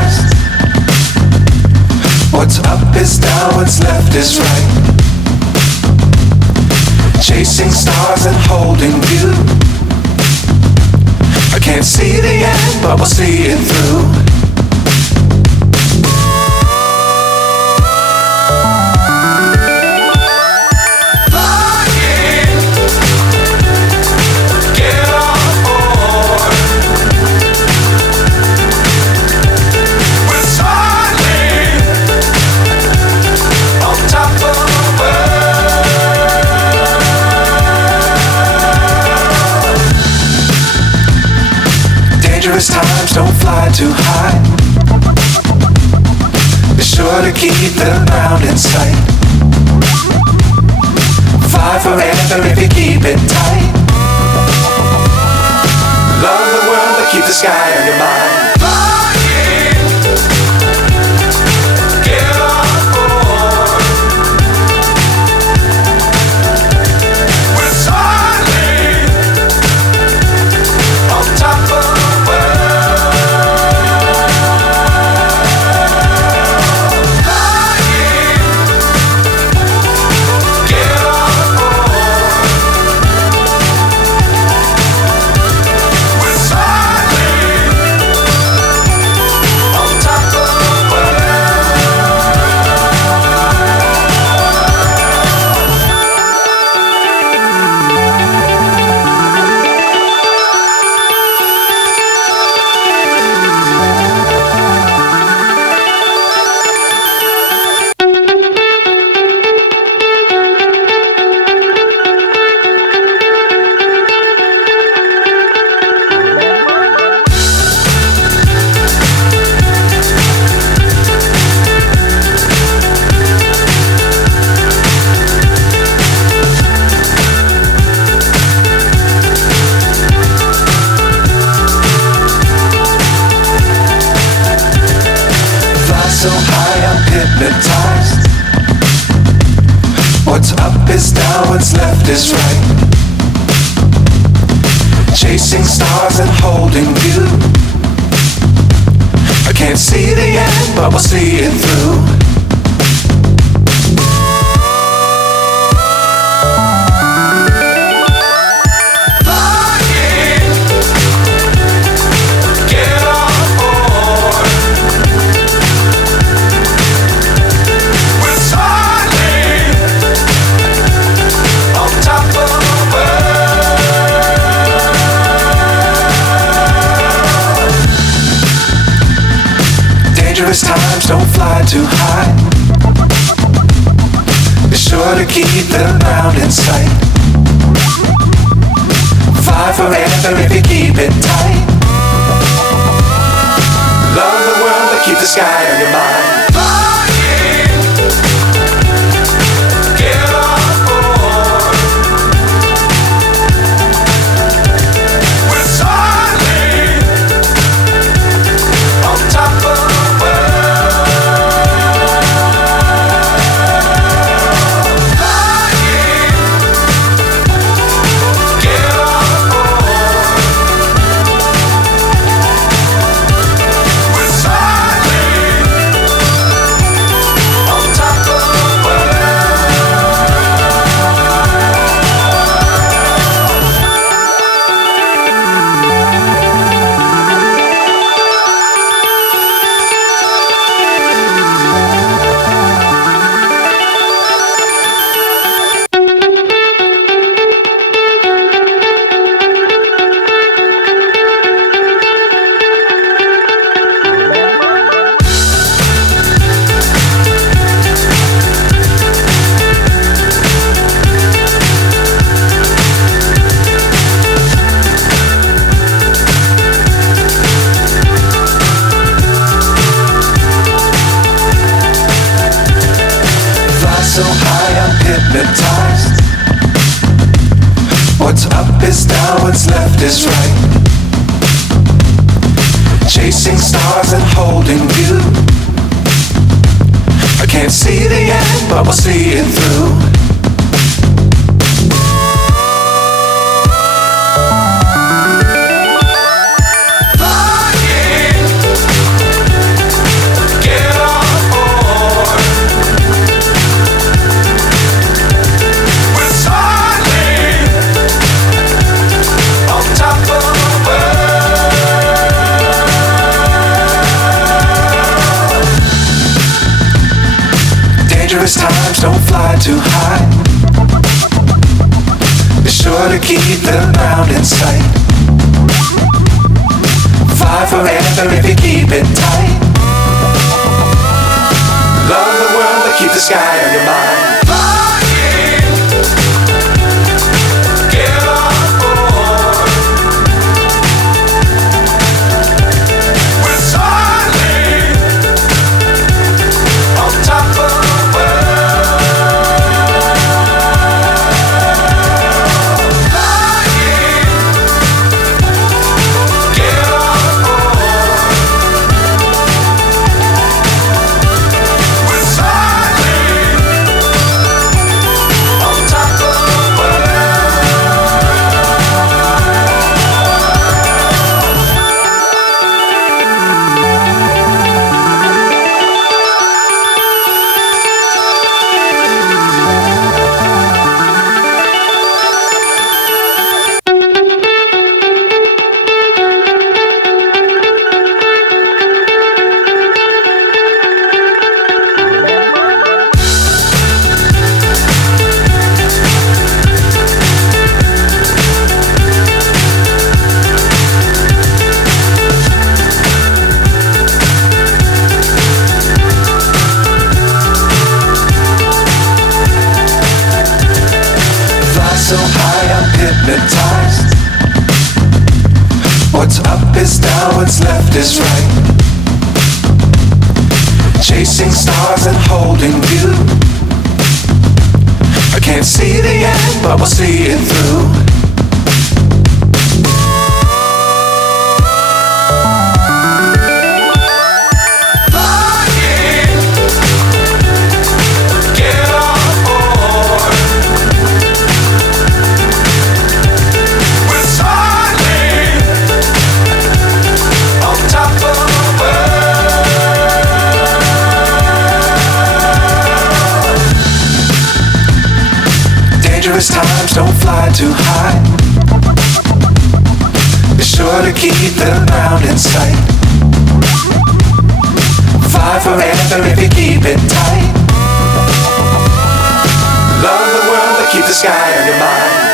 hypnotized. What's up is down, what's left is right. Chasing stars and holding you. I can't see the end, but we'll see it through. Dangerous times, don't fly too high. Be sure to keep the ground in sight. Fly forever if you keep it tight. Love the world, but keep the sky on your mind. So high, I'm hypnotized. What's up is down, what's left is right. Chasing stars and holding you. I can't see the end, but we'll see it through. Dangerous times, don't fly too high. Be sure to keep the ground in sight. Fly forever if you keep it tight. Love the world, but keep the sky on your mind. So high, I'm hypnotized. What's up is down, what's left is right. Chasing stars and holding you. I can't see the end, but we'll see it through. fly too high. Be sure to keep the ground in sight. Fly forever if you keep it tight. Love the world but keep the sky on your mind. So high I'm hypnotized. What's up is down, what's left is right. Chasing stars and holding you. I can't see the end, but we'll see it through. Dangerous times, don't fly too high. Be sure to keep the ground in sight. Fly forever if you keep it tight. Love the world but keep the sky on your mind.